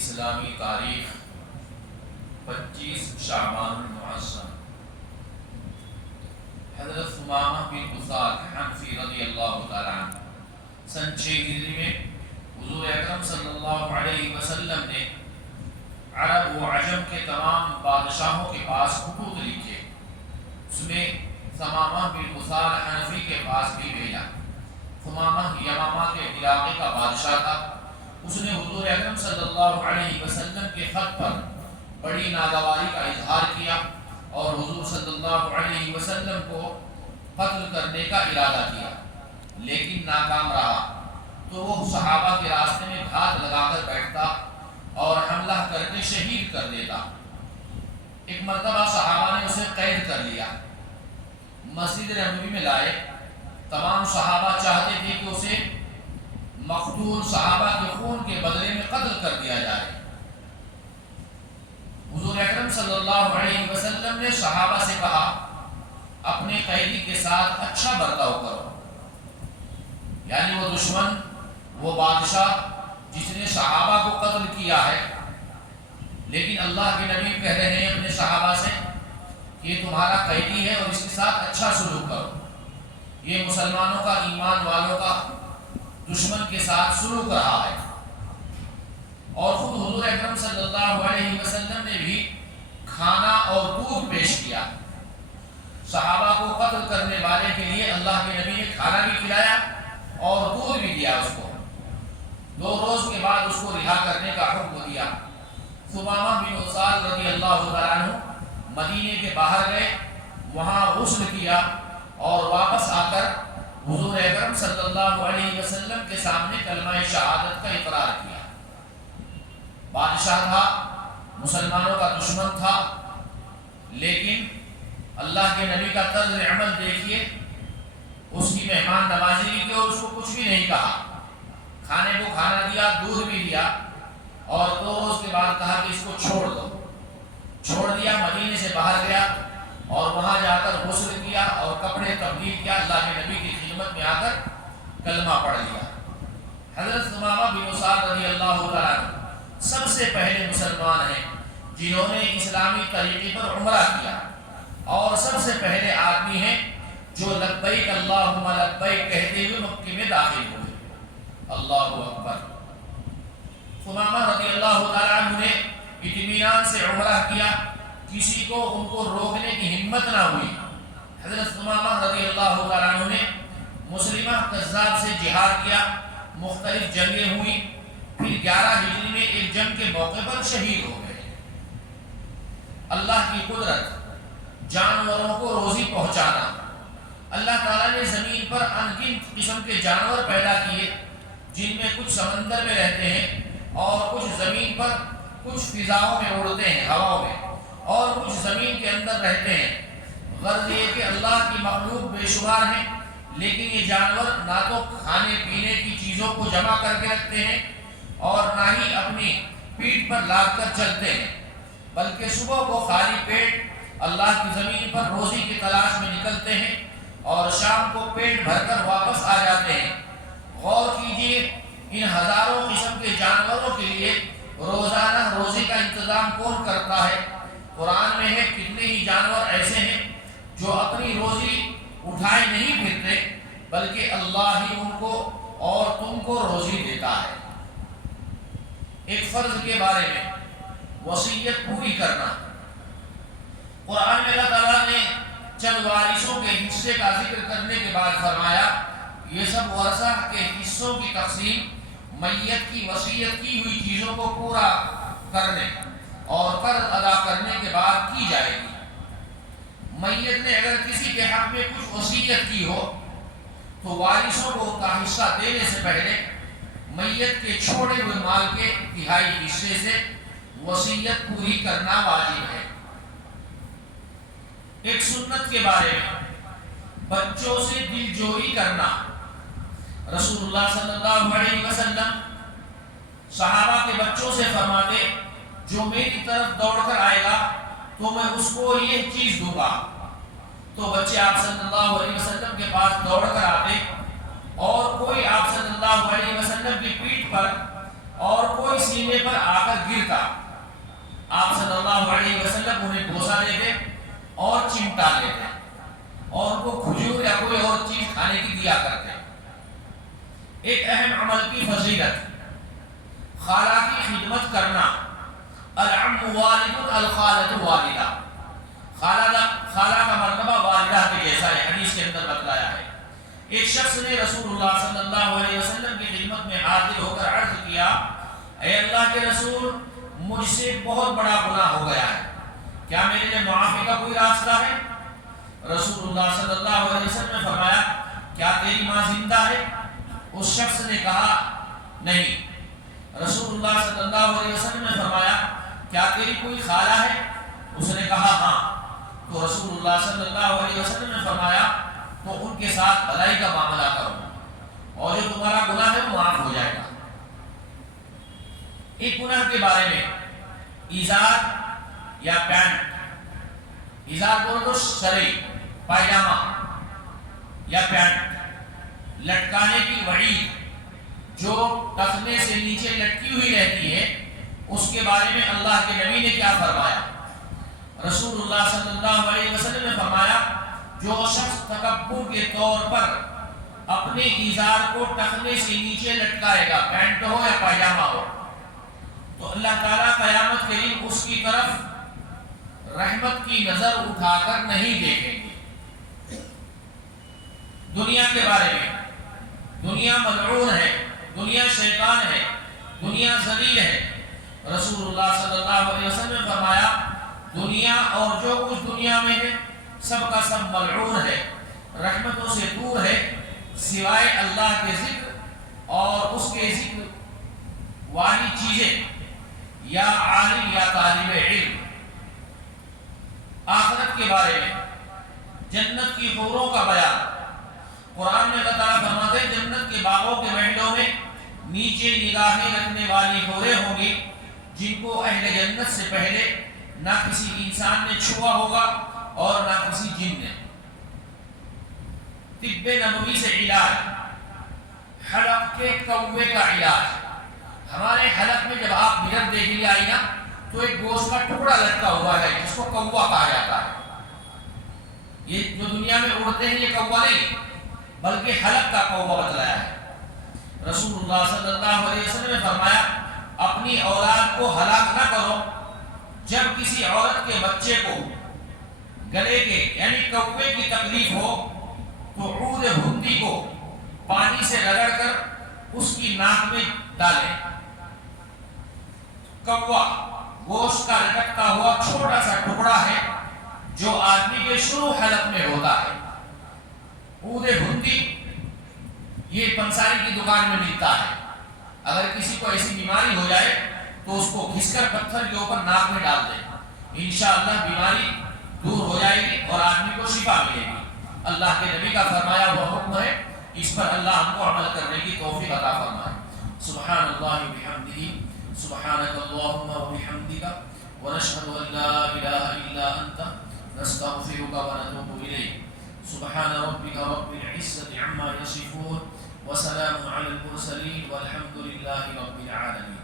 اسلامی تاریخ 25 شعبان المعظم حضرت ثمامہ بن اسال حنفی رضی اللہ تعالیٰ عنہ سن 6 ہجری میں حضور اکرم صلی اللہ علیہ وسلم نے عرب و عجم کے تمام بادشاہوں کے پاس خطوط لکھے، اس میں ثمامہ بن اسال حنفی کے پاس بھی بھیجا۔ ثمامہ یمامہ کے علاقے کا بادشاہ تھا۔ اس نے حضور اکرم صلی اللہ علیہ وسلم کے خط پر بڑی ناگواری کا اظہار کیا اور حضور صلی اللہ علیہ وسلم کو قتل کرنے کا ارادہ کیا، لیکن ناکام رہا تو وہ صحابہ کے راستے میں گھات لگا کر بیٹھتا اور حملہ کر کے شہید کر دیتا۔ ایک مرتبہ صحابہ نے اسے قید کر لیا، مسجد نبوی میں لائے۔ تمام صحابہ چاہتے تھے کہ اسے مقتول صحابہ کے خون کے بدلے میں قتل کر دیا جائے۔ حضور اکرم صلی اللہ علیہ وسلم نے صحابہ سے کہا، اپنے قیدی کے ساتھ اچھا برتاؤ کرو، یعنی وہ دشمن، وہ بادشاہ جس نے صحابہ کو قتل کیا ہے، لیکن اللہ کے نبی کہہ رہے ہیں اپنے صحابہ سے کہ یہ تمہارا قیدی ہے اور اس کے ساتھ اچھا سلوک کرو۔ یہ مسلمانوں کا، ایمان والوں کا دشمن کے ساتھ سلوک رہا ہے۔ اور خود حضور اکرم صلی اللہ علیہ وسلم نے بھی کھانا اور دودھ پیش کیا۔ صحابہ کو قتل کرنے والے کے لیے اللہ کے نبی نے کھانا بھی کھلایا اور دودھ بھی دیا اس کو۔ 2 روز کے بعد اس کو رہا کرنے کا حکم دیا۔ ثمامہ بن اسال رضی اللہ تعالیٰ عنہ مدینے کے باہر گئے، وہاں غسل کیا اور واپس آ کر حضور اکرم صلی اللہ علیہ وسلم کے سامنے کلمہ شہادت کا اقرار کیا۔ بادشاہ تھا، مسلمانوں کا دشمن تھا، لیکن اللہ کے نبی کا طرز عمل دیکھیے، اس کی مہمان نوازی بھی کی اور اس کو کچھ بھی نہیں کہا، کھانے کو کھانا دیا، دودھ بھی دیا، اور 2 روز کے بعد کہا کہ اس کو چھوڑ دو۔ چھوڑ دیا، مدینے سے باہر گیا اور وہاں جا کر غسل کیا اور کپڑے تبدیل کیا، اللہ کے نبی کی خدمت میں آ کر کلمہ پڑھ لیا۔ حضرت ثمامہ بن اسال رضی اللہ تعالیٰ عنہ سب سے پہلے مسلمان ہیں جنہوں نے اسلامی طریقے پر عمرہ کیا، اور سب سے پہلے آدمی ہیں جو لبیک اللہم لبیک کہتے ہوئے مکے میں داخل ہوئے۔ اللہ اکبر۔ ثمامہ رضی اللہ تعالیٰ عنہ نے اطمینان سے عمرہ کیا، کسی کو ان کو روکنے کی ہمت نہ ہوئی۔ حضرت ثمامہ رضی اللہ تعالیٰ عنہ نے مسلمہ کذاب سے جہاد کیا، مختلف جنگیں ہوئی، پھر 11 ہجری میں ایک جنگ کے موقع پر شہید ہو گئے۔ اللہ کی قدرت، جانوروں کو روزی پہنچانا۔ اللہ تعالیٰ نے زمین پر انگنت قسم کے جانور پیدا کیے، جن میں کچھ سمندر میں رہتے ہیں اور کچھ زمین پر، کچھ فضاؤں میں اڑتے ہیں، ہواؤں میں، اور کچھ زمین کے اندر رہتے ہیں۔ غرض یہ کہ اللہ کی مخلوق بے شمار ہیں، لیکن یہ جانور نہ تو کھانے پینے کی چیزوں کو جمع کر کے رکھتے ہیں اور نہ ہی اپنی پیٹھ پر لاد کر چلتے ہیں، بلکہ صبح کو خالی پیٹ اللہ کی زمین پر روزی کی تلاش میں نکلتے ہیں اور شام کو پیٹ بھر کر واپس آ جاتے ہیں۔ غور کیجئے، ان ہزاروں قسم کے جانوروں کے لیے روزانہ روزی کا انتظام کون کرتا ہے؟ قرآن میں ہے کتنے ہی جانور ایسے ہیں جو اپنی روزی اٹھائے نہیں پھرتے، بلکہ اللہ ہی ان کو اور تم کو روزی دیتا ہے۔ ایک فرض کے بارے میں وصیت پوری کرنا۔ قرآن میں اللہ تعالیٰ نے چند وارثوں کے حصے کا ذکر کرنے کے بعد فرمایا، یہ سب ورثہ کے حصوں کی تقسیم میت کی وصیت کی ہوئی چیزوں کو پورا کرنے اور قرض ادا کرنے کے بعد کی جائے گی۔ میت نے اگر کسی کے حق میں کچھ وصیت کی ہو تو وارثوں کو ان کا حصہ دینے سے پہلے میت کے چھوڑے ہوئے مال کے 1/3 حصے سے وصیت پوری کرنا واجب ہے۔ ایک سنت کے بارے میں بچوں سے دل جوئی کرنا۔ رسول اللہ صلی اللہ علیہ وسلم صحابہ کے بچوں سے فرماتے، جو میری طرف دوڑ کر آئے گا تو میں اس کو یہ چیز دوں گا۔ تو بچے آپ صلی اللہ علیہ وسلم کے پاس دوڑ کر آتے اور کوئی آپ صلی اللہ علیہ وسلم کی پیٹھ پر اور کوئی سینے پر آ کر گرتا، آپ صلی اللہ علیہ وسلم انہیں بوسہ دیتے اور چمٹا لیتے اور ان کو کھجور یا کوئی اور چیز کھانے کی دیا کرتے۔ ایک اہم عمل کی فضیلت، خالہ کی خدمت کرنا۔ العم والد الخالۃ والدہ، خالہ کا مرتبہ والدہ کے جیسا ہے، حدیث کے اندر بتلایا ہے۔ ایک شخص نے رسول اللہ صلی اللہ علیہ وسلم کی خدمت میں حاضر ہو کر عرض کیا، اے اللہ کے رسول، مجھ سے بہت بڑا گناہ ہو گیا ہے، کیا میرے لیے معافی کا کوئی راستہ ہے؟ رسول اللہ صلی اللہ علیہ وسلم نے فرمایا، کیا تیری ماں زندہ ہے؟ اس شخص نے کہا نہیں۔ رسول اللہ صلی اللہ علیہ وسلم نے فرمایا، کیا تیری کوئی خالہ ہے؟ اس نے کہا ہاں۔ تو رسول اللہ صلی اللہ علیہ وسلم نے فرمایا، تو ان کے ساتھ بھلائی کا معاملہ کرو اور جو تمہارا گناہ ہے وہ معاف ہو جائے گا۔ ایک گناہ کے بارے میں، ایزار یا پینٹ، ایزار بولو تو شرعی پائجامہ یا پینٹ، لٹکانے کی وعید جو ٹخنے سے نیچے لٹکی ہوئی رہتی ہے، اس کے بارے میں اللہ کے نبی نے کیا فرمایا؟ رسول اللہ صلی اللہ علیہ وسلم نے فرمایا، جو شخص تکبر کے طور پر اپنے ایزار کو ٹخنے سے نیچے لٹکائے گا، پینٹ ہو یا پائجامہ ہو، تو اللہ تعالیٰ قیامت کے دن اس کی طرف رحمت کی نظر اٹھا کر نہیں دیکھیں گے۔ دنیا کے بارے میں، دنیا ملعون ہے، دنیا شیطان ہے، دنیا ذلیل ہے۔ رسول اللہ صلی اللہ علیہ وسلم نے فرمایا، دنیا اور جو کچھ دنیا میں ہے سب کا سب ملعون ہے، رحمتوں سے دور ہے، سوائے اللہ کے ذکر اور اس کے ذکر والی چیزیں یا عالم یا طالب علم۔ آخرت کے بارے میں، جنت کی حوروں کا بیان۔ قرآن میں اللہ تعالیٰ فرماتے ہیں، جنت کے باغوں کے محلوں میں نیچے نگاہیں رکھنے والی حوریں ہوں گی، جن کو اہل جنت سے پہلے نہ کسی انسان نے چھوا ہوگا اور نہ کسی جن نے۔ طب نبوی سے علاج، حلق کے کوے کا علاج۔ ہمارے حلق میں جب آپ مرر دیکھ لیا آئی نا، تو ایک گوشت کا ٹکڑا لٹکا ہوا ہے جس کو کوا کہا جاتا ہے۔ یہ جو دنیا میں اڑتے ہیں یہ کوا نہیں، بلکہ حلق کا کوا بتلایا ہے۔ رسول اللہ صلی اللہ علیہ وسلم نے فرمایا، اپنی اولاد کو ہلاک نہ کرو، جب کسی عورت کے بچے کو گلے کے یعنی کوے کی تکلیف ہو تو عود ہندی کو پانی سے رگڑ کر اس کی ناک میں ڈالیں۔ کوا گوشت کا لٹکتا ہوا چھوٹا سا ٹکڑا ہے جو آدمی کے شروع حلق میں ہوتا ہے۔ عود ہندی یہ پنساری کی دکان میں ملتا ہے۔ اگر کسی کو ایسی بیماری ہو جائے تو اس کو گھس کر پتھر کے اوپر ناک میں ڈال دیں، انشاءاللہ بیماری دور ہو جائے گی اور آدمی کو شفا ملے گی۔ اللہ کے نبی کا فرمایا ہوا حکم ہے، اس پر اللہ ہم کو عمل کرنے کی توفیق عطا فرمائے۔ سبحان اللہ وبحمدہ، سبحانک اللہم وبحمدک، ونشہد ان لا الہ الا انت، نستغفرک ونتوب الیک۔ سبحان ربک رب العزة عما یصفون، وسلام علی المرسلین، والحمد للہ رب العالمین۔